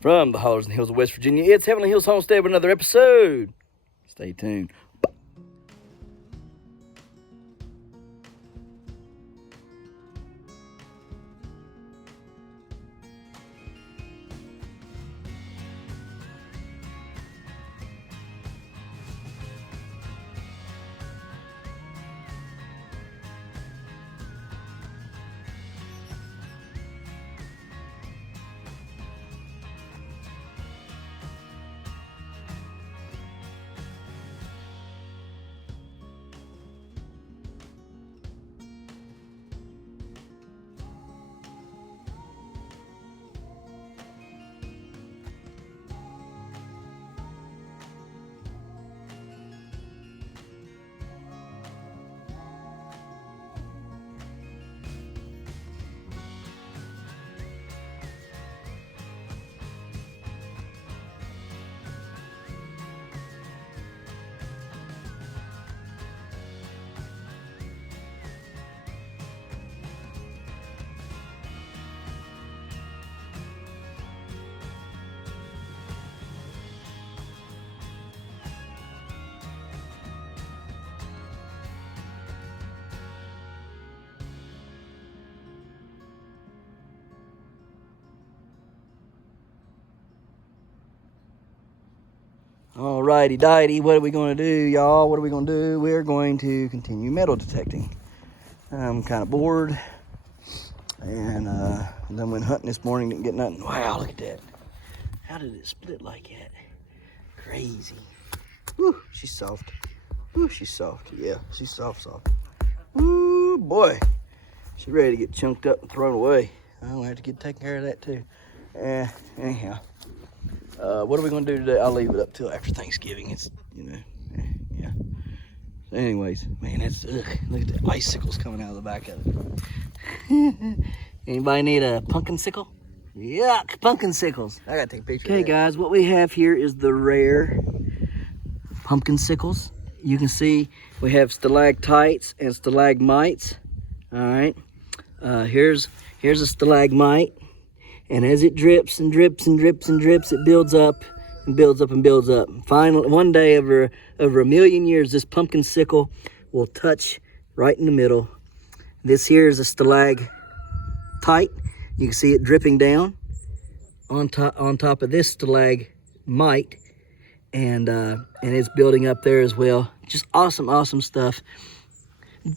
From the hollers and hills of West Virginia, it's Heavenly Hills Homestead with another episode. Stay tuned. Alrighty, dighty, what are we going to do, y'all? What are we going to do? We're going to continue metal detecting. I'm kind of bored, and then went hunting this morning, didn't get nothing. Wow, look at that. How did it split like that? Crazy. Woo, she's soft. Woo, she's soft. Yeah, she's soft. Woo, boy. She's ready to get chunked up and thrown away. I'm going to have to get taking care of that too. Anyhow. What are we going to do today? I'll leave it up till after Thanksgiving. It's, yeah. So anyways, man, that's, look at the icicles coming out of the back of it. Anybody need a pumpkin sickle? Yuck, pumpkin sickles. I got to take a picture of that. Okay, guys, what we have here is the rare pumpkin sickles. You can see we have stalactites and stalagmites. All right. Here's a stalagmite. And as it drips and drips and drips and drips, it builds up and builds up and builds up. Finally, one day over a million years, this pumpkin sickle will touch right in the middle. This here is a stalactite. You can see it dripping down on top of this stalagmite, and it's building up there as well. Just awesome stuff.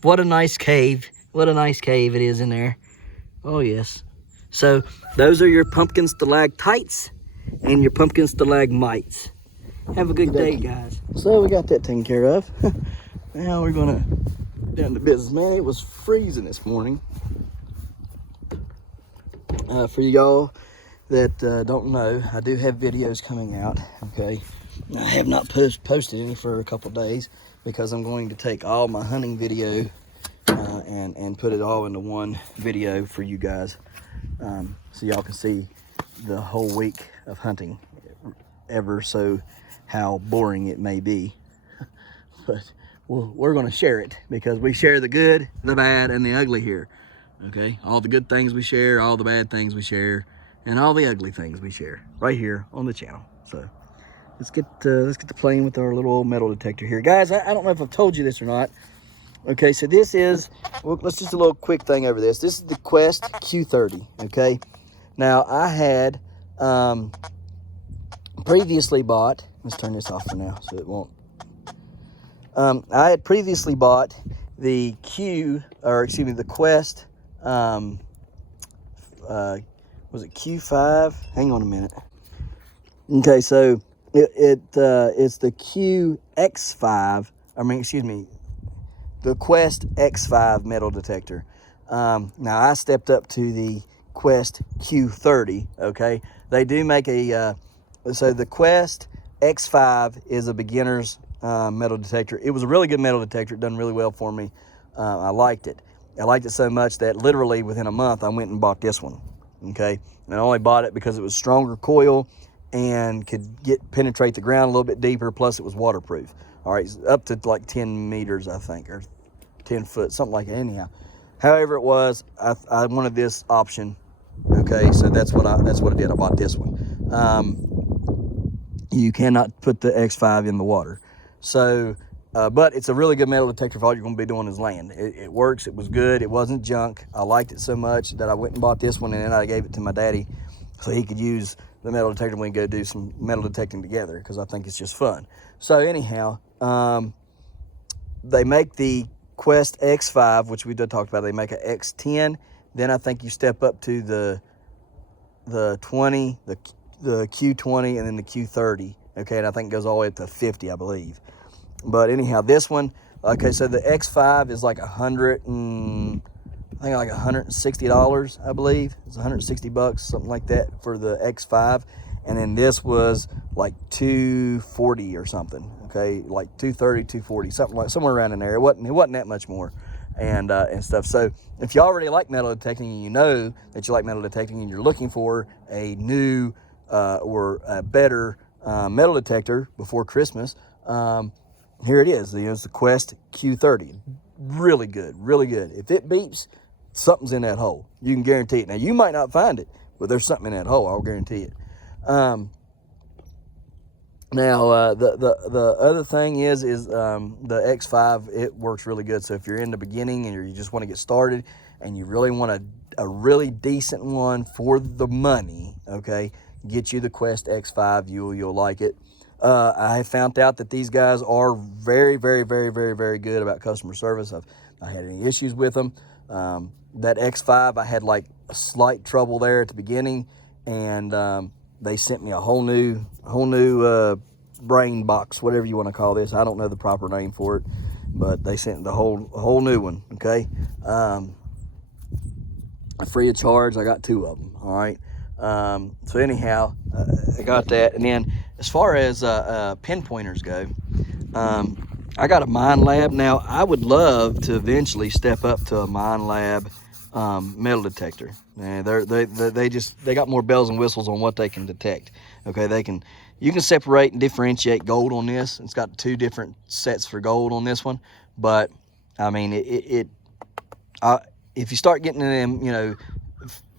What a nice cave! What a nice cave it is in there. Oh yes. So those are your pumpkin stalactites and your pumpkin stalagmites. Have a good day, guys. So we got that taken care of. Now we're gonna down to business. Man, it was freezing this morning. For y'all that don't know, I do have videos coming out, okay? I have not posted any for a couple days because I'm going to take all my hunting video and put it all into one video for you guys. So y'all can see the whole week of hunting, ever so how boring it may be. But we're going to share it because we share the good, the bad, and the ugly here. Okay, all the good things we share, all the bad things we share, and all the ugly things we share right here on the channel. So let's get to playing with our little old metal detector here, guys. I don't know if I've told you this or not. Okay, so this is, well, let's just do a little quick thing over this. This is the Quest Q30, okay? Now, I had previously bought, let's turn this off for now so it won't. I had previously bought the the Quest, was it Q5? Hang on a minute. Okay, so it's the the Quest X5 metal detector. Now I stepped up to the Quest Q30, okay? They do make so the Quest X5 is a beginner's metal detector. It was a really good metal detector. It done really well for me. I liked it. I liked it so much that literally within a month I went and bought this one, okay? And I only bought it because it was stronger coil and could penetrate the ground a little bit deeper, plus it was waterproof. All right, up to like 10 meters, I think, or 10 foot, something like that. Anyhow, however it was, I wanted this option. Okay, so that's what I did. I bought this one. you cannot put the X5 in the water. So, but it's a really good metal detector for all you're going to be doing is land. It works. It was good. It wasn't junk. I liked it so much that I went and bought this one, and then I gave it to my daddy so he could use the metal detector when we go do some metal detecting together, because I think it's just fun. So anyhow, they make the Quest X5, which we did talk about. They make a X10. Then I think you step up to the 20, the Q20, and then the Q30. Okay, and I think it goes all the way up to 50, I believe. But anyhow, this one, okay, so the X5 is like $160, I believe. It's $160, something like that for the X5. And then this was like $240 or something. Okay, like $230, $240, something like somewhere around in there. It wasn't that much more, and stuff. So if you already like metal detecting and you know that you like metal detecting and you're looking for a new or a better metal detector before Christmas, here it is. It's the Quest Q30. Really good, really good. If it beeps, something's in that hole. You can guarantee it. Now, you might not find it, but there's something in that hole. I'll guarantee it. Now, the other thing is the X5, it works really good. So if you're in the beginning and you just want to get started and you really want a really decent one for the money, okay, get you the Quest X5. You'll like it. I have found out that these guys are very, very, very, very, very good about customer service. I've not had any issues with them. That X5, I had like a slight trouble there at the beginning, and they sent me a whole new brain box, whatever you want to call this. I don't know the proper name for it, but they sent the whole new one. Okay, free of charge. I got 2 of them. All right. So anyhow, I got that. And then as far as pinpointers go, I got a Mine Lab. Now, I would love to eventually step up to a Mine Lab metal detector. And they got more bells and whistles on what they can detect. Okay, you can separate and differentiate gold on this. It's got 2 different sets for gold on this one. But I mean, if you start getting in them,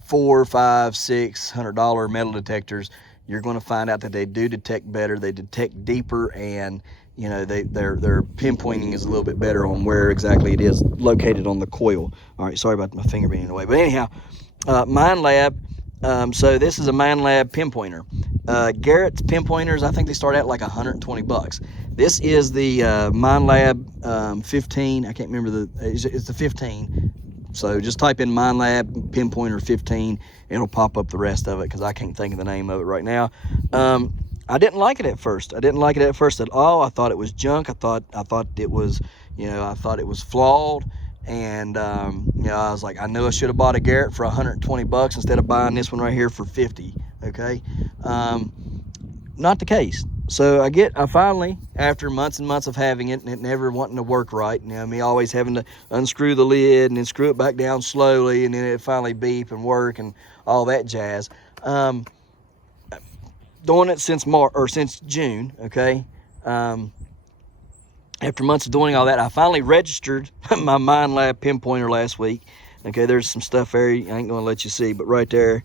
$400, $500, $600 metal detectors, you're going to find out that they do detect better. They detect deeper, and their pinpointing is a little bit better on where exactly it is located on the coil. All right, sorry about my finger being in the way, but anyhow, Mine Lab. So this is a Mine Lab pinpointer. Garrett's pinpointers, I think they start at like $120. This is the Mine Lab 15. I can't remember it's the 15. So just type in Mine Lab Pinpointer 15. It'll pop up the rest of it, because I can't think of the name of it right now. I didn't like it at first. I didn't like it at first at all. I thought it was junk. I thought it was, I thought it was flawed. And I was like, I knew I should have bought a Garrett for $120 instead of buying this one right here for $50. Okay, not the case. So I finally, after months and months of having it and it never wanting to work right, me always having to unscrew the lid and then screw it back down slowly, and then it finally beep and work and all that jazz. Doing it since June. Okay. After months of doing all that, I finally registered my Mine Lab pinpointer last week. Okay, there's some stuff there I ain't going to let you see, but right there,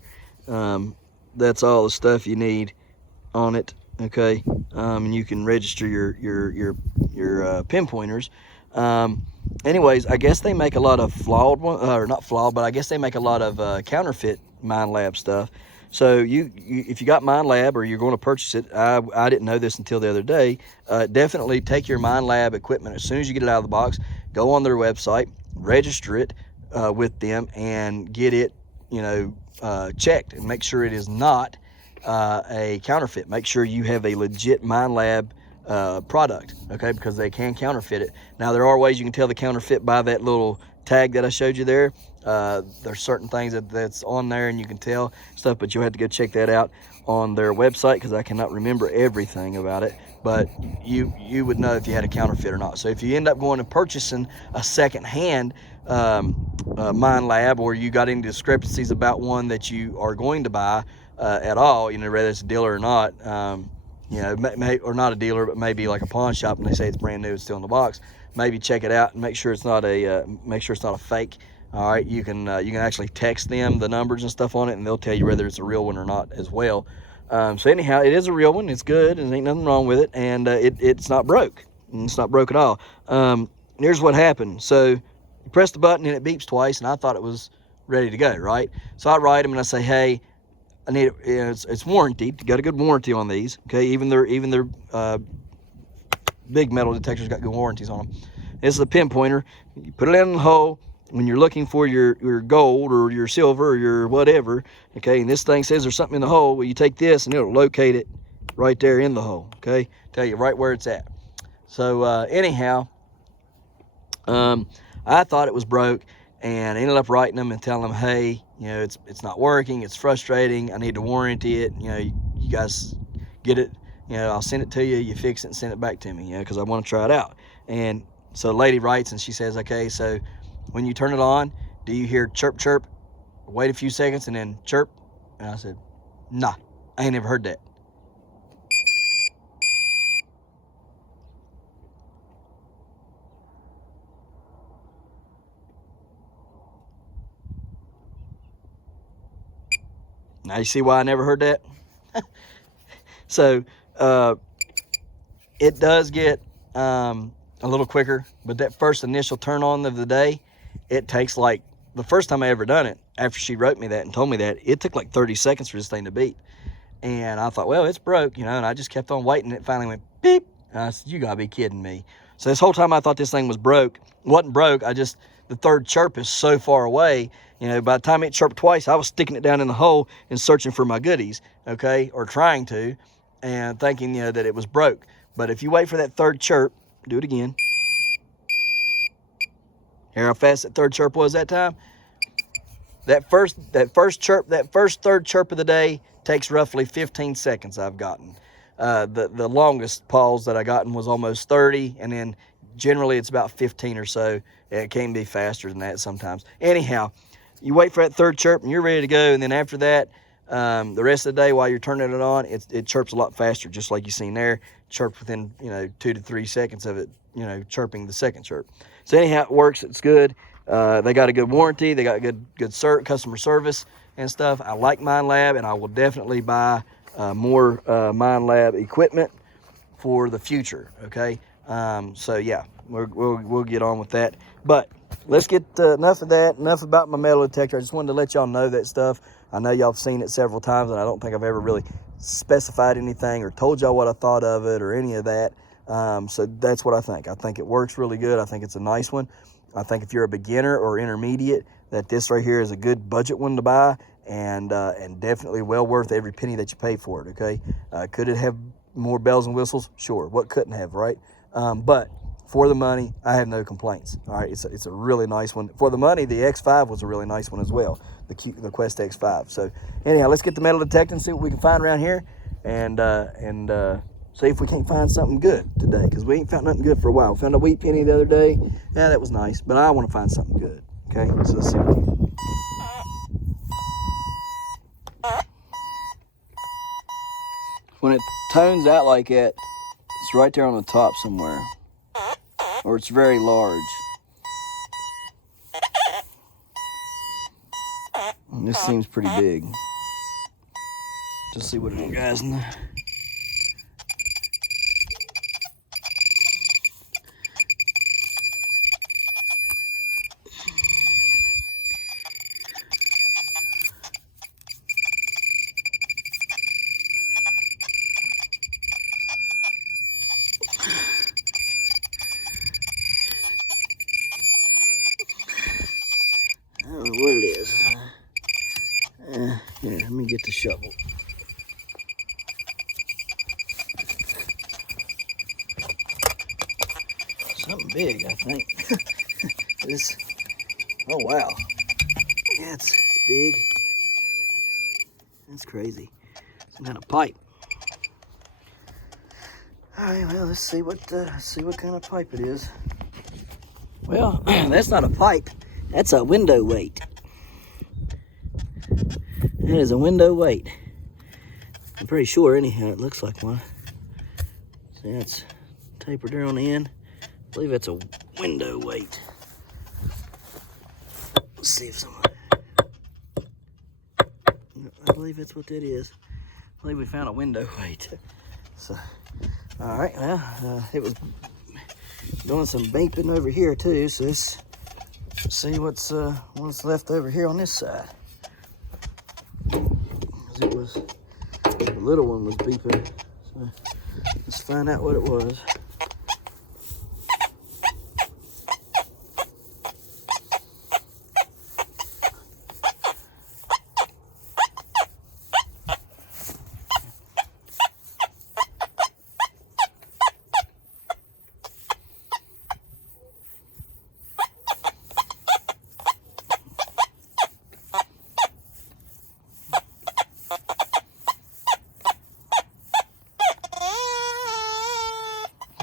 that's all the stuff you need on it. Okay, and you can register your pinpointers. Anyways, I guess they make a lot of flawed one, or not flawed, but I guess they make a lot of counterfeit Mine Lab stuff. So if you got Mine Lab or you're going to purchase it, I didn't know this until the other day. Definitely take your Mine Lab equipment as soon as you get it out of the box. Go on their website, register it with them, and get it, checked, and make sure it is not a counterfeit. Make sure you have a legit Mine Lab product, okay, because they can counterfeit it. Now, there are ways you can tell the counterfeit by that little tag that I showed you there. There's certain things that's on there and you can tell stuff, but you'll have to go check that out on their website, because I cannot remember everything about it. But you would know if you had a counterfeit or not. So if you end up going and purchasing a second-hand Mine Lab, or you got any discrepancies about one that you are going to buy at all, whether it's a dealer or not, or not a dealer, but maybe like a pawn shop, and they say it's brand new, it's still in the box. Maybe check it out and make sure it's not a fake. All right, you can actually text them the numbers and stuff on it, and they'll tell you whether it's a real one or not as well. So anyhow, it is a real one. It's good, and ain't nothing wrong with it, and it's not broke. It's not broke at all. Here's what happened. So you press the button and it beeps twice, and I thought it was ready to go, right? So I write them and I say, hey, I need it. It's warranted. You got a good warranty on these, okay? Even their big metal detectors got good warranties on them. This is a pinpointer. You put it in the hole when you're looking for your gold or your silver or your whatever, okay? And this thing says there's something in the hole. Well, you take this and it'll locate it right there in the hole, okay? Tell you right where it's at. So anyhow, I thought it was broke, and ended up writing them and telling them, hey, you know, it's not working, it's frustrating, I need to warranty it, you know, you guys get it, you know, I'll send it to you, you fix it and send it back to me, you know, because I want to try it out. And so the lady writes and she says, okay, so when you turn it on, do you hear chirp chirp, wait a few seconds and then chirp? And I said, nah, I ain't never heard that. Now you see why I never heard that? So it does get a little quicker, but that first initial turn on of the day, it takes like, the first time I ever done it, after she wrote me that and told me that, it took like 30 seconds for this thing to beep. And I thought, well, it's broke, you know, and I just kept on waiting. It finally went beep. And I said, you gotta be kidding me. So this whole time I thought this thing was broke. It wasn't broke. The third chirp is so far away. You know, by the time it chirped twice, I was sticking it down in the hole and searching for my goodies, okay, or trying to, and thinking, you know, that it was broke. But if you wait for that third chirp, do it again. Hear how fast that third chirp was that time? That first third chirp of the day takes roughly 15 seconds I've gotten. The longest pause that I gotten was almost 30, and then generally it's about 15 or so. It can be faster than that sometimes. Anyhow, you wait for that third chirp and you're ready to go, and then after that, the rest of the day while you're turning it on, it chirps a lot faster, just like you seen there. Chirped within, you know, 2 to 3 seconds of it, you know, chirping the second chirp. So anyhow, it works. It's good. They got a good warranty. They got good customer service and stuff. I like Mine Lab, and I will definitely buy more Mine Lab equipment for the future. Okay. So yeah, we'll get on with that. But let's get enough of that. Enough about my metal detector. I just wanted to let y'all know that stuff. I know y'all have seen it several times, and I don't think I've ever really specified anything or told y'all what I thought of it or any of that. So that's what I think. I think it works really good. I think it's a nice one. I think if you're a beginner or intermediate, that this right here is a good budget one to buy, and definitely well worth every penny that you pay for it. Okay, could it have more bells and whistles? Sure. What couldn't have, right? But for the money, I have no complaints. All right, it's a really nice one. For the money, the X5 was a really nice one as well, the Quest X5. So anyhow, let's get the metal detecting, see what we can find around here, and see if we can't find something good today, because we ain't found nothing good for a while. We found a wheat penny the other day. Yeah, that was nice, but I want to find something good. Okay, so let's see what we can. When it tones out like that, it's right there on the top somewhere, or it's very large. And this seems pretty big. Just see what it is, guys. I don't know what it is. Here, let me get the shovel. Something big, I think. This. Oh wow. Yeah, it's big. That's crazy. Some kind of pipe. All right, well, let's see what kind of pipe it is. Well, that's not a pipe. That's a window weight. That is a window weight. I'm pretty sure, anyhow, it looks like one. See, it's tapered there on the end. I believe that's a window weight. Let's see if someone... I believe that's what that is. I believe we found a window. Wait. So, all right. Well, it was doing some beeping over here too. So let's see what's left over here on this side. 'Cause it was, the little one was beeping. So let's find out what it was.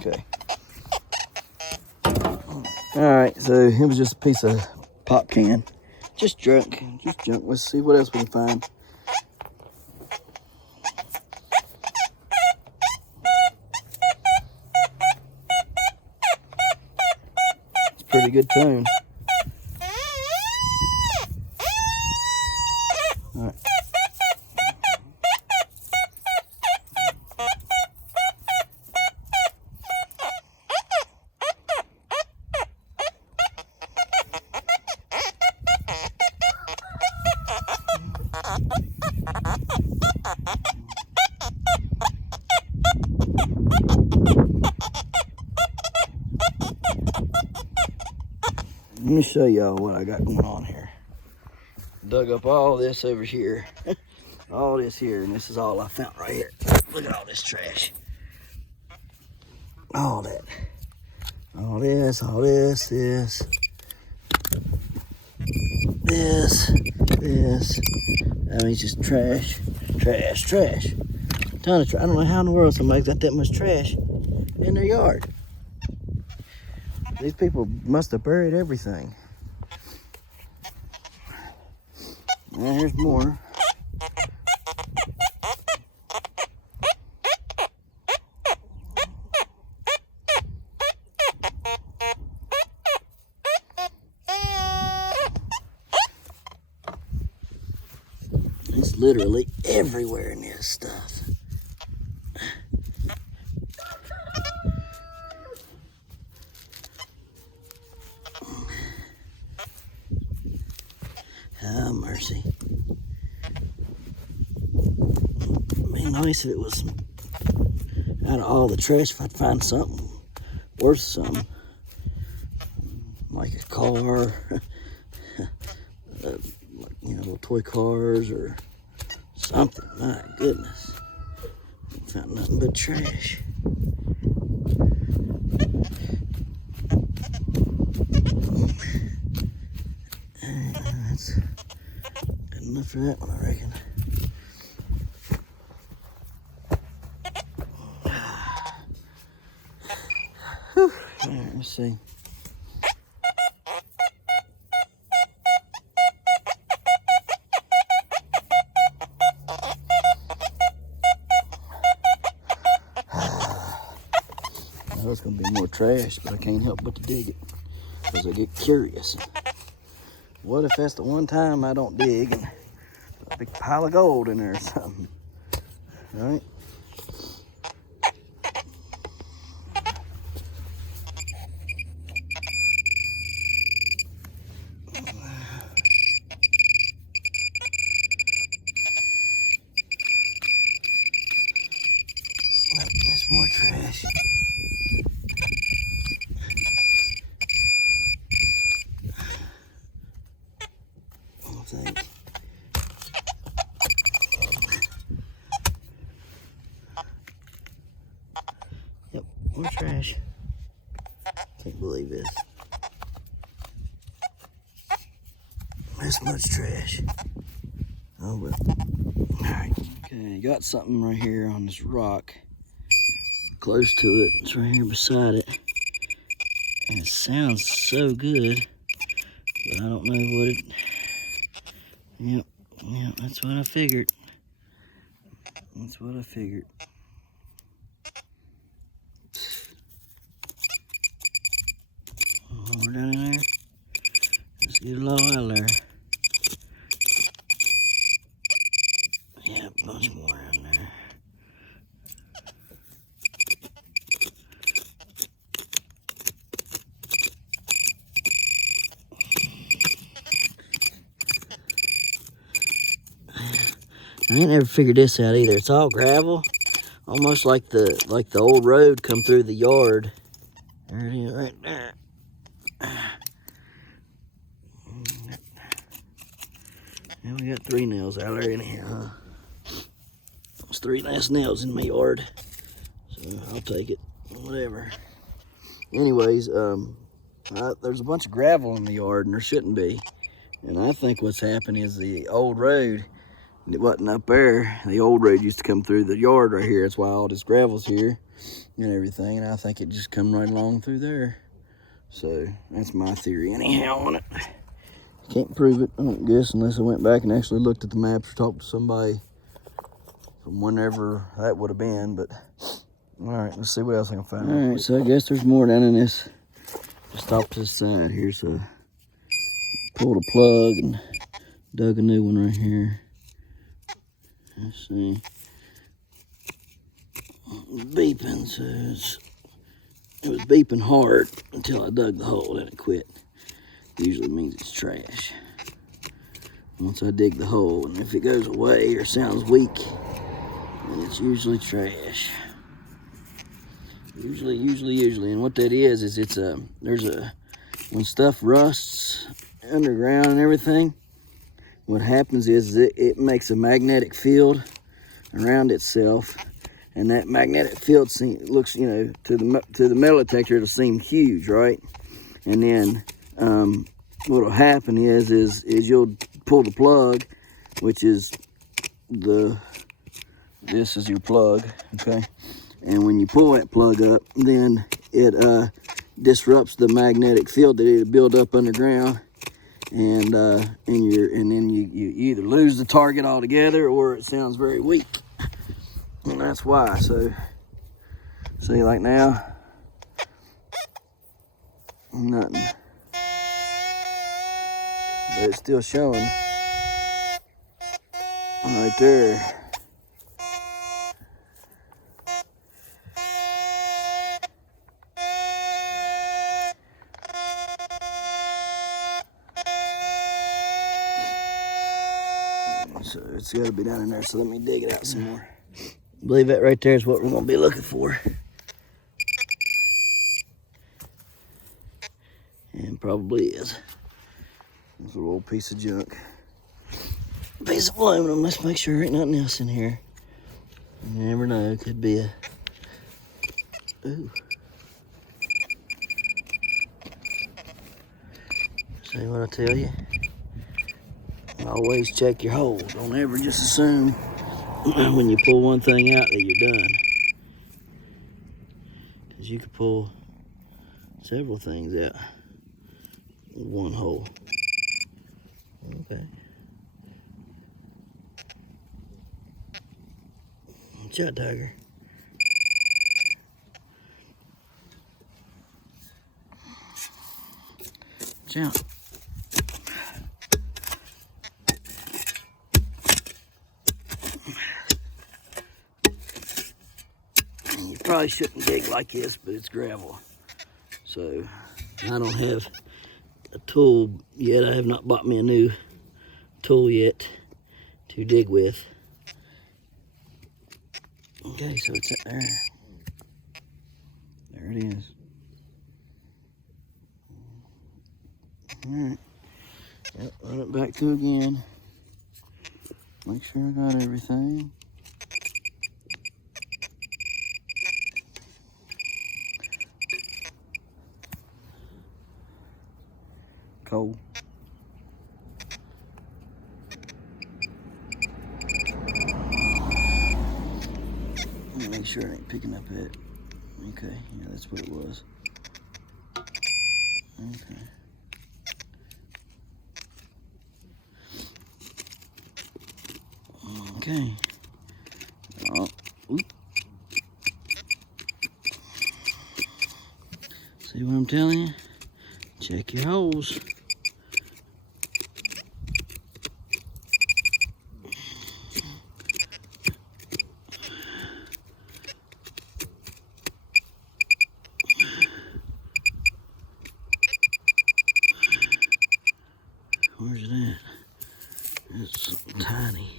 Okay. All right, so it was just a piece of pop can. Just junk. Let's see what else we can find. It's a pretty good tune. All right. Let me show y'all what I got going on here. Dug up all this over here. All this here, and this is all I found right here. Look at all this trash. All that. All this, this. I mean, it's just trash. Ton of trash. I don't know how in the world somebody's got that much trash in their yard. These people must have buried everything. And here's more. It's literally everywhere in this stuff. Oh, mercy. It'd be nice if it was out of all the trash, if I'd find something worth something. Like a car, little toy cars or something. My goodness. Found nothing but trash. That's good enough for that one, I reckon. Whew. All right, let's see. There's gonna be more trash, but I can't help but to dig it because I get curious. What if that's the one time I don't dig and a big pile of gold in there or something? All right. There's more trash. I think. Yep, more trash. Can't believe this. This much trash. Oh well. Alright. Okay, got something right here on this rock. Close to it. It's right here beside it. And it sounds so good. But I don't know what it... Yep, that's what I figured. That's what I figured. More down in there. Let's get it all out of there. Yeah, a bunch more in there. ain't never figured this out either. It's all gravel, almost like the old road come through the yard. There it is, right there. And we got 3 nails out there anyhow, huh? There's 3 last nails in my yard, so I'll take it, whatever. Anyways, there's a bunch of gravel in the yard, and there shouldn't be. And I think what's happened is the old road, it wasn't up there. The old road used to come through the yard right here. That's why all this gravel's here and everything. And I think it just come right along through there. So that's my theory anyhow on it. Can't prove it, I don't guess, unless I went back and actually looked at the maps or talked to somebody from whenever that would have been. But all right, let's see what else I can find. All right, so I guess there's more down in this. Just off to the side here, so pulled a plug and dug a new one right here. Let's see. Beeping, so it was beeping hard until I dug the hole and it quit. Usually means it's trash. Once I dig the hole, and if it goes away or sounds weak, then it's usually trash. Usually. And what that is it's when stuff rusts underground and everything, what happens is it makes a magnetic field around itself, and that magnetic field looks, to the metal detector, it'll seem huge, right? And then what'll happen is you'll pull the plug, which is this is your plug, okay? And when you pull that plug up, then it disrupts the magnetic field that it'll build up underground, and then you either lose the target altogether or it sounds very weak. And that's why. So see, like now, nothing, but it's still showing right there. So it's got to be down in there, so let me dig it out some more. I believe that right there is what we're going to be looking for. And probably is. It's a little piece of junk. Piece of aluminum. Let's make sure there ain't nothing else in here. You never know, it could be a... Ooh. See what I tell you? Always check your holes. Don't ever just assume when you pull one thing out that you're done. Because you could pull several things out with one hole. Okay. Watch out, Tiger. Watch out. Probably shouldn't dig like this, but it's gravel. So I don't have a tool yet. I have not bought me a new tool yet to dig with. Okay, so it's up there. There it is. All right. Yep, run it back to again. Make sure I got everything. Cold. Make sure it ain't picking up it. Okay, yeah, that's what it was. Okay. Okay. Oh, oop. See what I'm telling you? Check your holes. Where's it at? It's something tiny.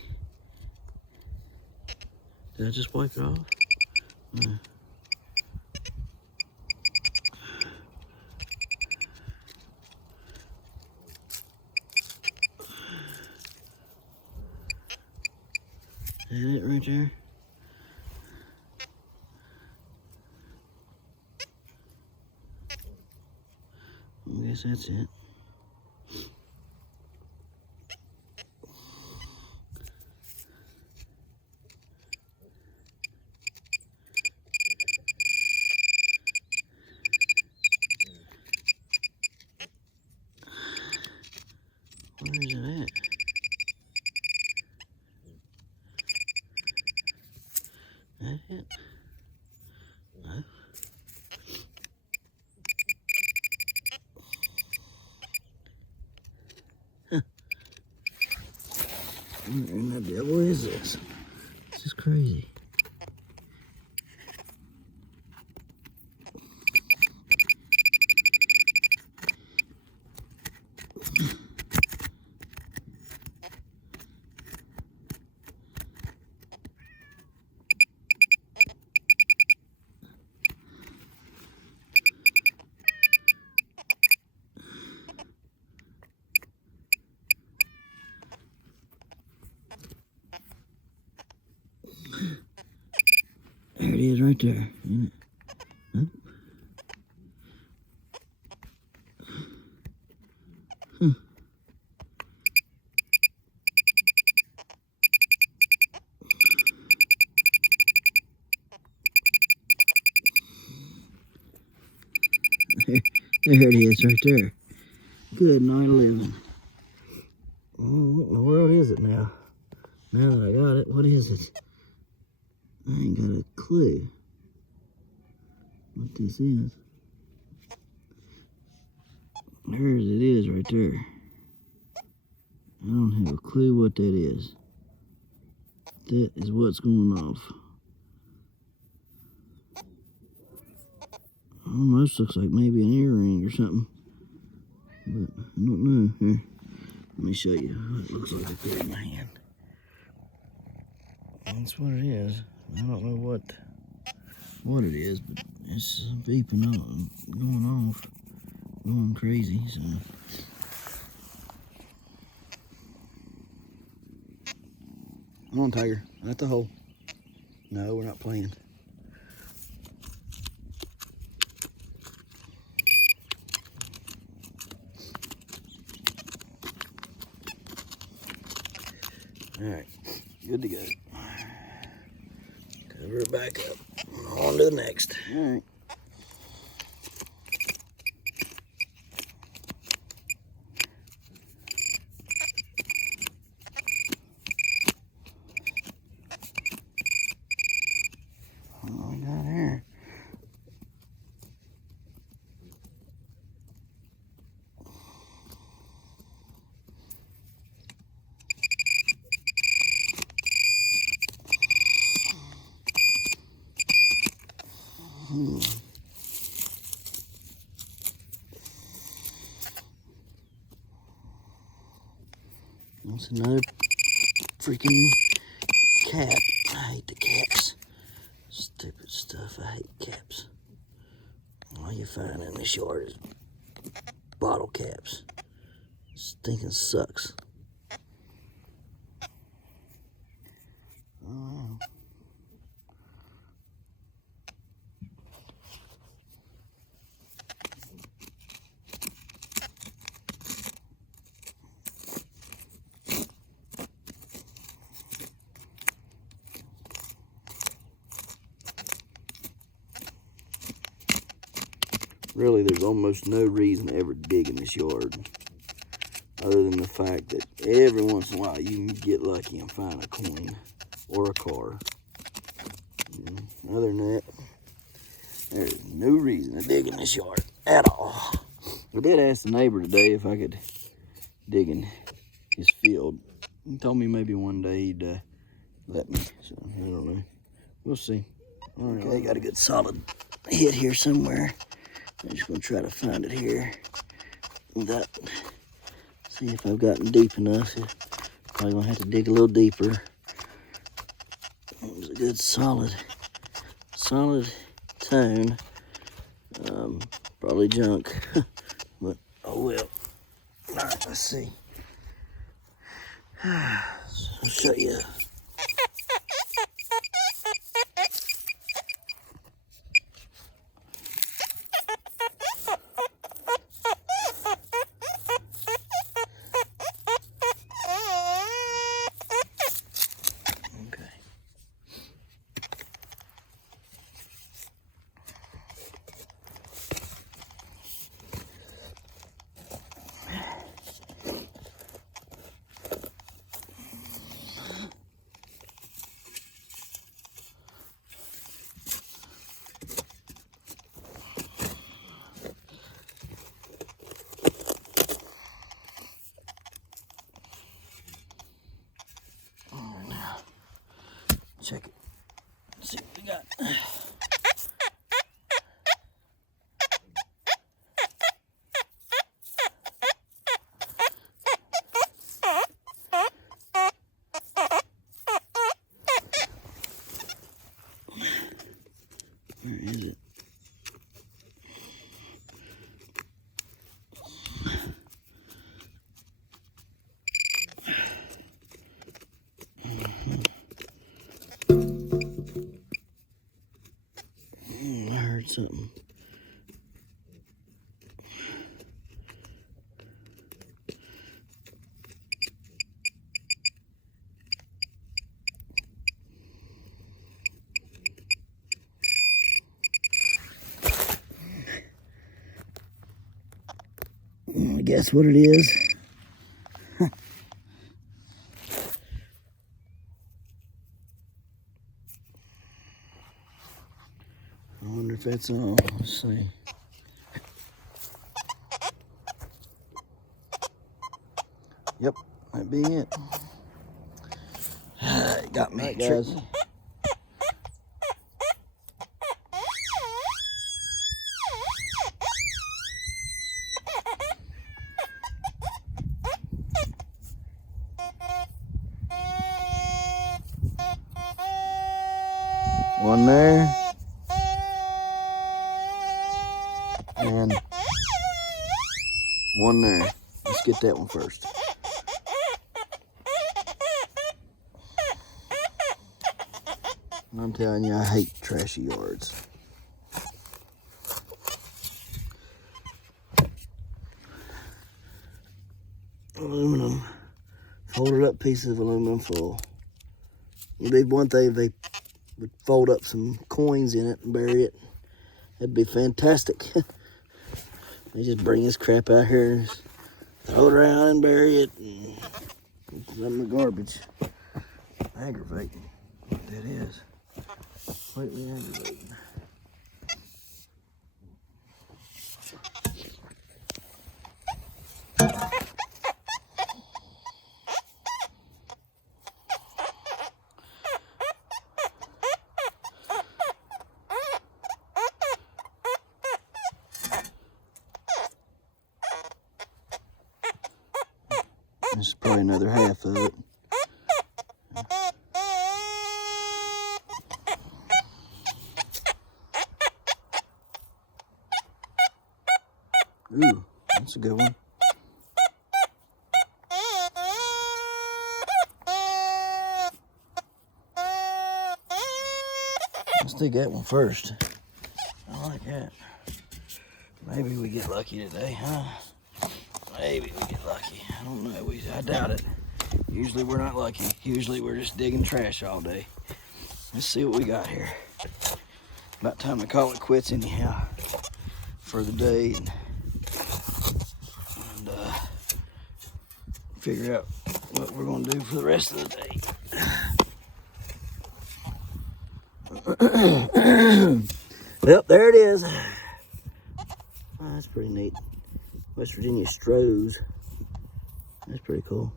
Did I just wipe it off? No. Is that it right there? I guess that's it. Where is it at? That it? No. Huh. What in the devil is this? This is crazy. There it is right there, isn't it? Nope. Huh. There it is right there. Good 911. Oh, what in the world is it now? Now that I got it, what is it? I ain't got a clue what this is. There it is right there. I don't have a clue what that is. That is what's going off. Almost looks like maybe an earring or something. But I don't know. Here, let me show you what it looks like there in my hand. That's what it is. I don't know what it is, but it's beeping on, going off, going crazy. So come on, Tiger, at the hole. No, we're not playing. All right, good to go. Cover it back up. On to the next. All right. What we got here? That's another freaking cap. I hate the caps. Stupid stuff. I hate caps. All you find in this yard is bottle caps. Stinking sucks. Oh. Really, there's almost no reason to ever dig in this yard, other than the fact that every once in a while you can get lucky and find a coin or a car. Other than that, there's no reason to dig in this yard at all. I did ask the neighbor today if I could dig in his field. He told me maybe one day he'd let me, so I don't know. We'll see. All right, okay, got a good solid hit here somewhere. I'm just gonna try to find it here. See if I've gotten deep enough. Probably gonna have to dig a little deeper. There's a good solid tone. Probably junk, but oh well. All right, let's see. I'll show you. Check it. Let's see what we got. Where is it? I heard something. Guess what it is? I wonder if that's all. Let's see. Yep, that'd be it. It got me, right, guys. One there, and one there. Let's get that one first. I'm telling you, I hate trashy yards. Aluminum, folded up pieces of aluminum foil. It'd be one thing if they would fold up some coins in it and bury it. That'd be fantastic. They just bring this crap out here and throw it around and bury it. And it's in the garbage. Aggravating. What that is. Completely aggravating. This is probably another half of it. Ooh, that's a good one. Let's take that one first. I like that. Maybe we get lucky today, huh? Maybe we get lucky. I don't know. I doubt it. Usually we're not lucky. Usually we're just digging trash all day. Let's see what we got here. About time to call it quits anyhow for the day and figure out what we're going to do for the rest of the day. Well, there it is. Oh, that's pretty neat. West Virginia Strohs. That's pretty cool.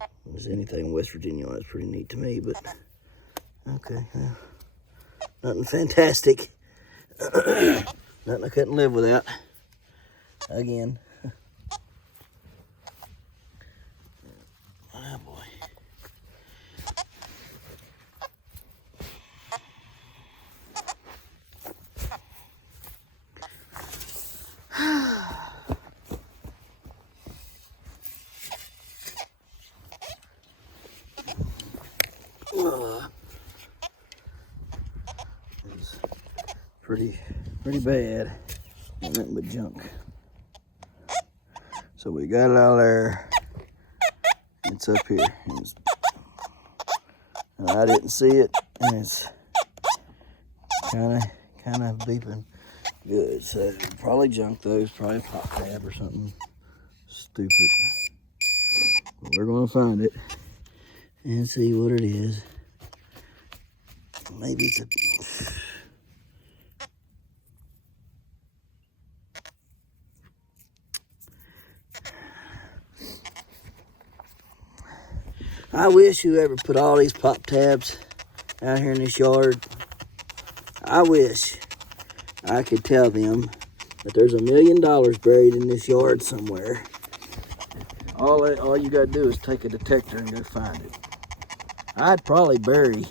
If there's anything West Virginia on, it's pretty neat to me, but okay. Nothing fantastic. Nothing I couldn't live without. Again. Oh boy. It's pretty bad. Nothing but junk. So we got it out there. It's up here. And I didn't see it, and it's kind of beeping good. So probably junk those, probably a pop tab or something stupid. But we're gonna find it and see what it is. Maybe it's a... I wish whoever put all these pop tabs out here in this yard, I wish I could tell them that there's $1 million buried in this yard somewhere. All you gotta do is take a detector and go find it. I'd probably bury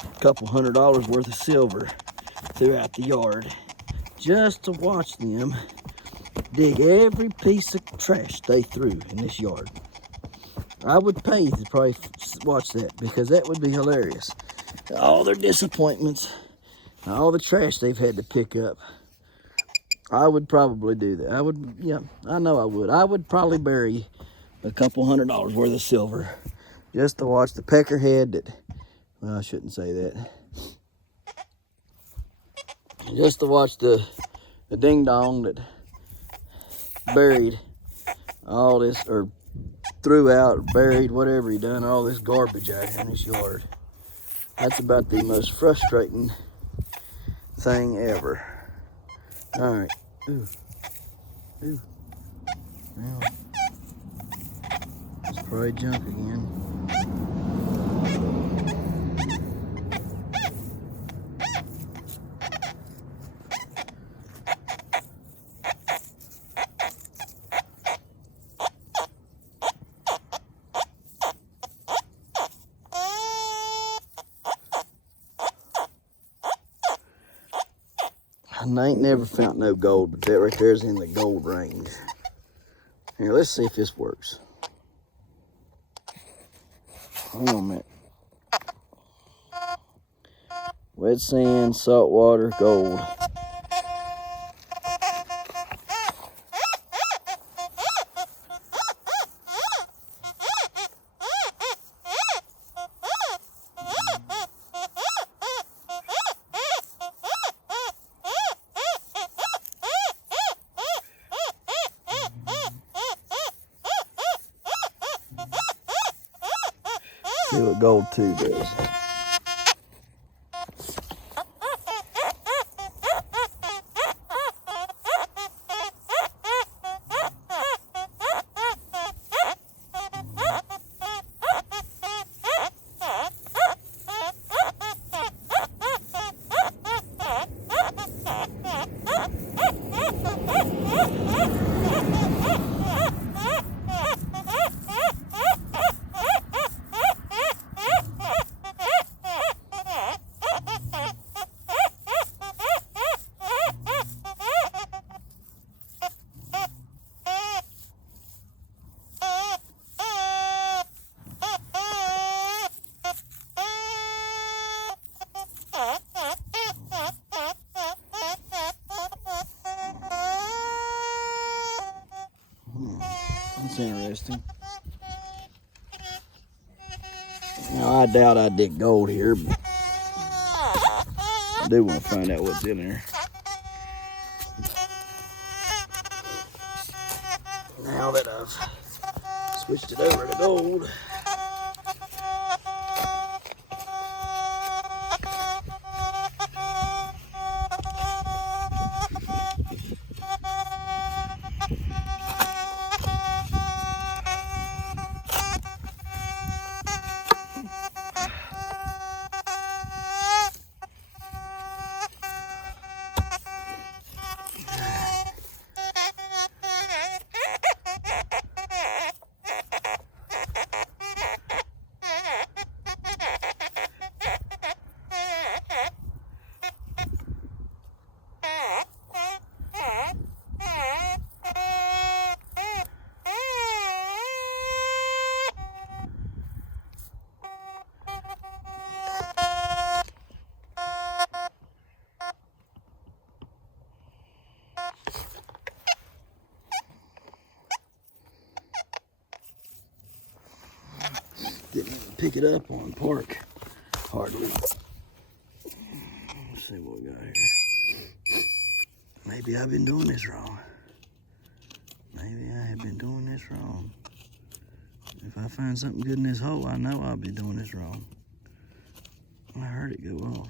a couple $100 worth of silver throughout the yard just to watch them dig every piece of trash they threw in this yard. I would pay to probably watch that, because that would be hilarious. All their disappointments, all the trash they've had to pick up. I would probably do that. I know I would. I would probably bury a couple $100 worth of silver just to watch the peckerhead that, well, I shouldn't say that. Just to watch the ding dong that buried all this, or threw out, buried, whatever he done, all this garbage out here in this yard. That's about the most frustrating thing ever. All right. Ooh. Now, it's probably junk again. I ain't never found no gold, but that right there is in the gold range. Here, let's see if this works. Hold on a minute. Wet sand, salt water, gold. See what gold 2 does. That's interesting. Now, I doubt I dig gold here, but I do want to find out what's in there. Now that I've switched it over to gold, pick it up on park. Hardly. Let's see what we got here. Maybe I've been doing this wrong. Maybe I have been doing this wrong. If I find something good in this hole, I know I'll be doing this wrong. I heard it go off.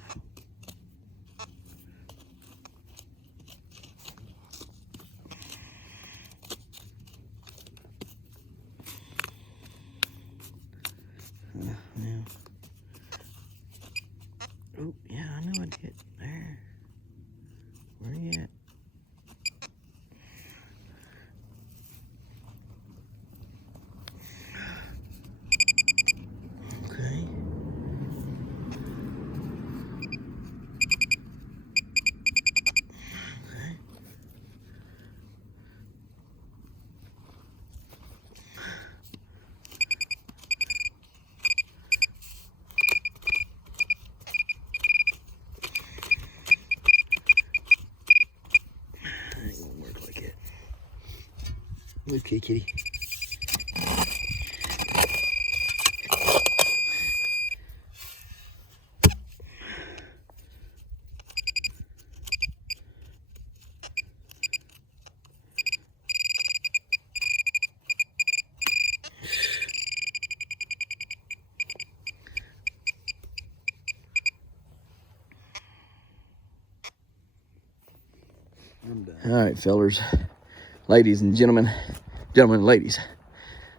Yeah. Oh, yeah, I know I did. There. Where you at? Okay. Ain't gonna work like that. Okay, kitty. I'm done. All right, fellers, ladies and gentlemen, and ladies.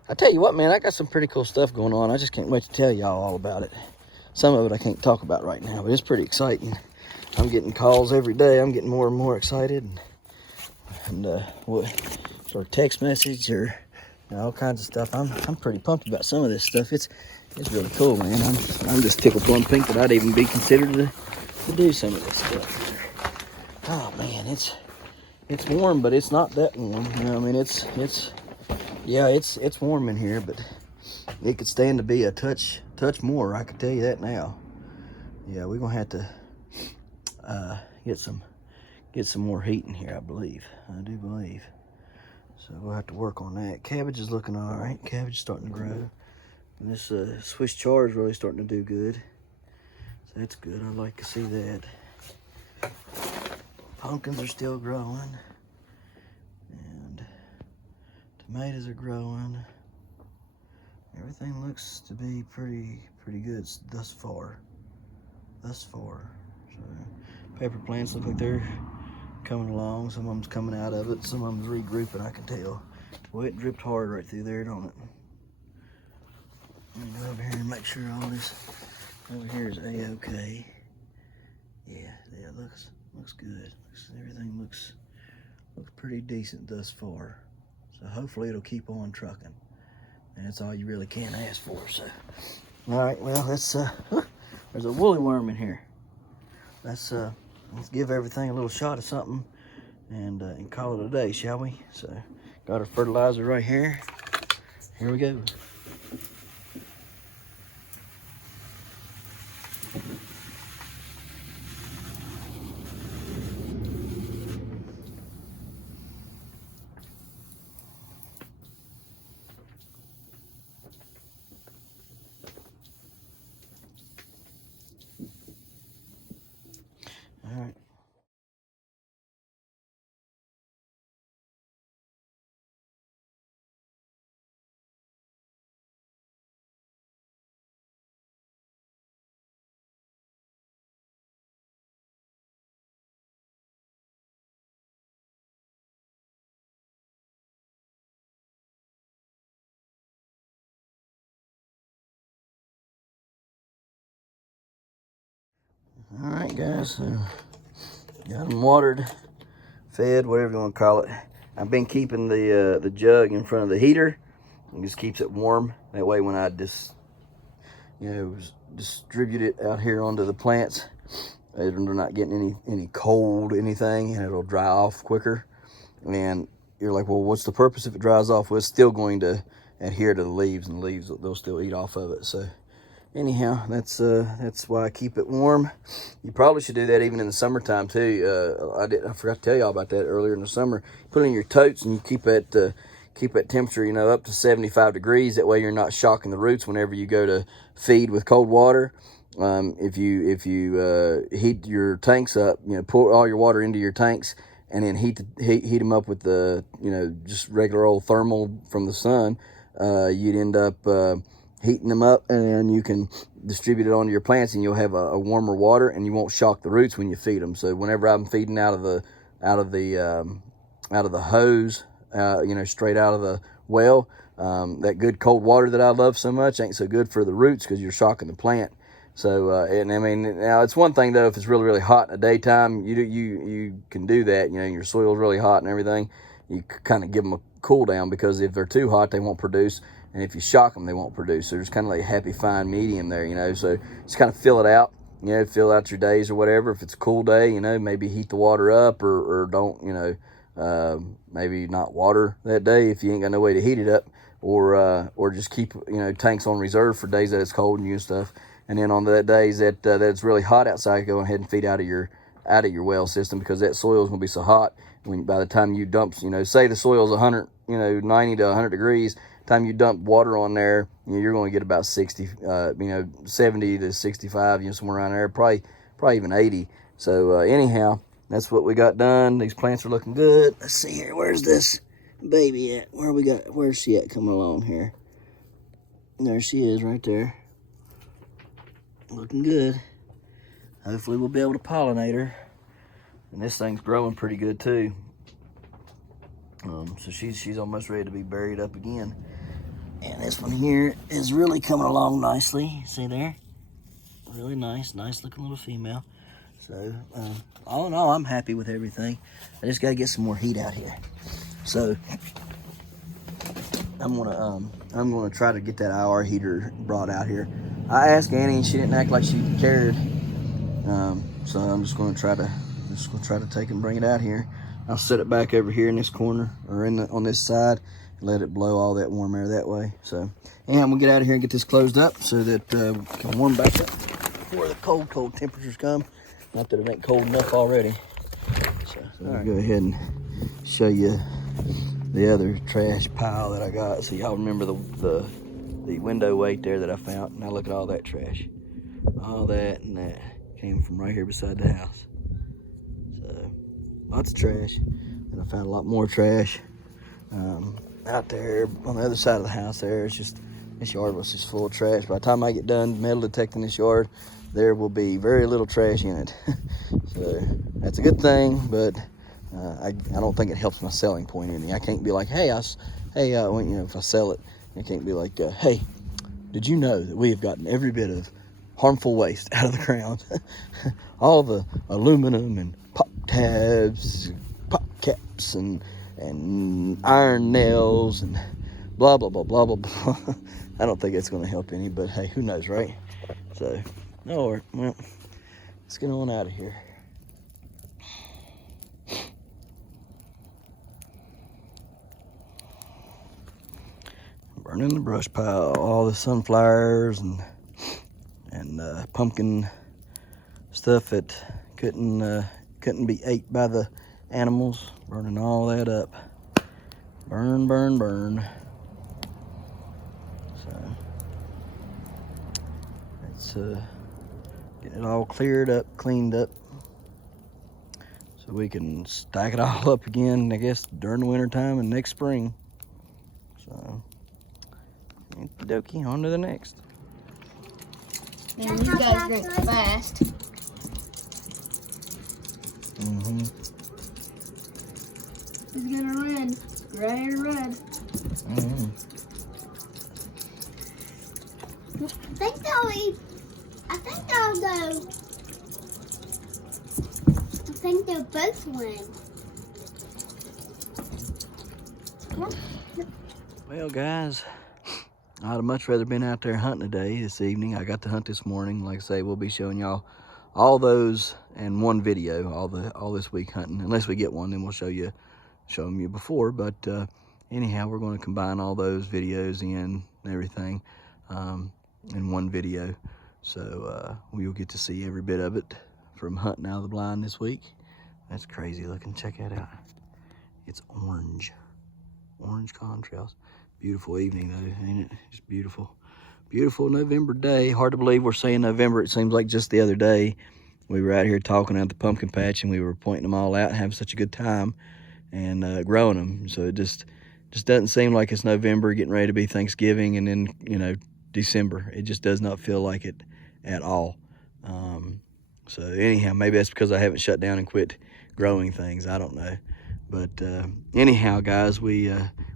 I tell you what, man, I got some pretty cool stuff going on. I just can't wait to tell y'all all about it. Some of it I can't talk about right now, but it's pretty exciting. I'm getting calls every day. I'm getting more and more excited. And what sort of text message or all kinds of stuff. I'm pretty pumped about some of this stuff. It's really cool, man. I'm just tickled plum pink that I'd even be considered to do some of this stuff. Oh man, it's warm, but it's not that warm. You know, I mean, it's warm in here, but it could stand to be a touch more. I can tell you that now. Yeah, we're gonna have to get some more heat in here. I do believe. So we'll have to work on that. Cabbage is looking all right. Cabbage is starting to grow. And this Swiss chard is really starting to do good. So that's good. I like to see that. Pumpkins are still growing. And tomatoes are growing. Everything looks to be pretty good thus far. So pepper plants look like they're coming along. Some of them's coming out of it. Some of them's regrouping, I can tell. Well, it dripped hard right through there, don't it? Let me go over here and make sure all this over here is A-okay. Yeah, it looks good. Everything looks pretty decent thus far. So hopefully it'll keep on trucking. And that's all you really can ask for. So, all right, well, let's there's a woolly worm in here. Let's give everything a little shot of something and call it a day, shall we? So, got our fertilizer right here. Here we go. All right. All right, guys. So got them watered, fed, whatever you want to call it. I've been keeping the jug in front of the heater. It just keeps it warm. That way, when I distribute it out here onto the plants, they're not getting any cold anything, and it'll dry off quicker. And you're like, well, what's the purpose if it dries off? Well, it's still going to adhere to the leaves, and the leaves, they'll still eat off of it. So anyhow, that's why I keep it warm. You probably should do that even in the summertime too. I forgot to tell y'all about that earlier in the summer. Put it in your totes and you keep that keep that temperature, you know, up to 75 degrees. That way you're not shocking the roots whenever you go to feed with cold water. If you heat your tanks up, you know, pour all your water into your tanks and then heat them up with the, you know, just regular old thermal from the sun, you'd end up heating them up, and you can distribute it onto your plants, and you'll have a warmer water, and you won't shock the roots when you feed them. So whenever I'm feeding out of the hose, you know, straight out of the well, that good cold water that I love so much ain't so good for the roots because you're shocking the plant. So, and I mean, now it's one thing though, if it's really, really hot in the daytime, you can do that, you know, your soil's really hot and everything, you kind of give them a cool down, because if they're too hot, they won't produce. And if you shock them, they won't produce. So there's kind of like a happy fine medium there, you know. So just kind of fill it out, you know, fill out your days or whatever. If it's a cool day, you know, maybe heat the water up, or don't, you know, maybe not water that day if you ain't got no way to heat it up, or just keep, you know, tanks on reserve for days that it's cold and you and stuff. And then on the days that it's really hot outside, go ahead and feed out of your well system, because that soil is going to be so hot when by the time you dump, you know, say the soil's 100, you know, 90 to 100 degrees. Time you dump water on there, you know, you're going to get about 60, you know, 70 to 65, you know, somewhere around there, probably even 80. So anyhow, that's what we got done. These plants are looking good. Let's see here. Where's this baby at? Where's she at coming along here? There she is right there. Looking good. Hopefully we'll be able to pollinate her. And this thing's growing pretty good too. So she's almost ready to be buried up again. And this one here is really coming along nicely. See there? Really nice looking little female. So all in all, I'm happy with everything. I just gotta get some more heat out here. So I'm gonna try to get that IR heater brought out here. I asked Annie and she didn't act like she cared. So I'm just gonna try to take and bring it out here. I'll set it back over here in this corner, or on this side, and let it blow all that warm air that way. So, and I'm gonna get out of here and get this closed up so that we can warm back up before the cold temperatures come. Not that it ain't cold enough already. So I'll go ahead and show you the other trash pile that I got, so y'all remember the window weight there that I found. Now look at all that trash. All that and that came from right here beside the house. So lots of trash. And I found a lot more trash out there on the other side of the house there. It's just, this yard was just full of trash. By the time I get done metal detecting this yard, there will be very little trash in it. So that's a good thing, but I don't think it helps my selling point any. I can't be like, hey, you know, if I sell it, I can't be like, hey, did you know that we have gotten every bit of harmful waste out of the ground? All the aluminum and pop tabs, pop caps, and iron nails, and blah, blah, blah, blah, blah, blah. I don't think it's going to help any, but hey, who knows, right? So, well, let's get on out of here. Burning the brush pile, all the sunflowers and pumpkin stuff that couldn't be ate by the animals. Burning all that up. Burn, burn, burn. So it's getting it all cleared up, cleaned up, so we can stack it all up again, I guess, during the winter time and next spring. So, okie dokie, on to the next. Man, you guys drink fast. Mm-hmm. It's gonna red. Gray or red. Mm-hmm. I think they'll go. I think they'll both win. Well, guys, I'd have much rather been out there hunting today, this evening. I got to hunt this morning. Like I say, we'll be showing y'all all those in one video, all this week hunting. Unless we get one, then we'll show them you before. But anyhow, we're going to combine all those videos and everything in one video. So we'll get to see every bit of it from hunting out of the blind this week. That's crazy looking. Check that out. It's orange. Orange contrails. Beautiful evening though, ain't it? Just beautiful. Beautiful November day. Hard to believe we're saying November. It seems like just the other day we were out here talking at the pumpkin patch and we were pointing them all out and having such a good time and growing them. So it just doesn't seem like it's November getting ready to be Thanksgiving and then, you know, December. It just does not feel like it at all. So anyhow, maybe that's because I haven't shut down and quit growing things. I don't know. But anyhow, guys, we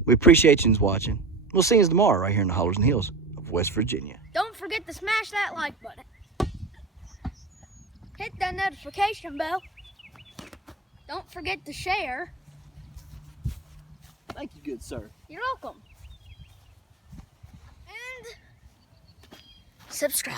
appreciate you watching. We'll see you tomorrow right here in the Hollers and Hills of West Virginia. Don't forget to smash that like button. Hit that notification bell. Don't forget to share. Thank you, good sir. You're welcome. And subscribe.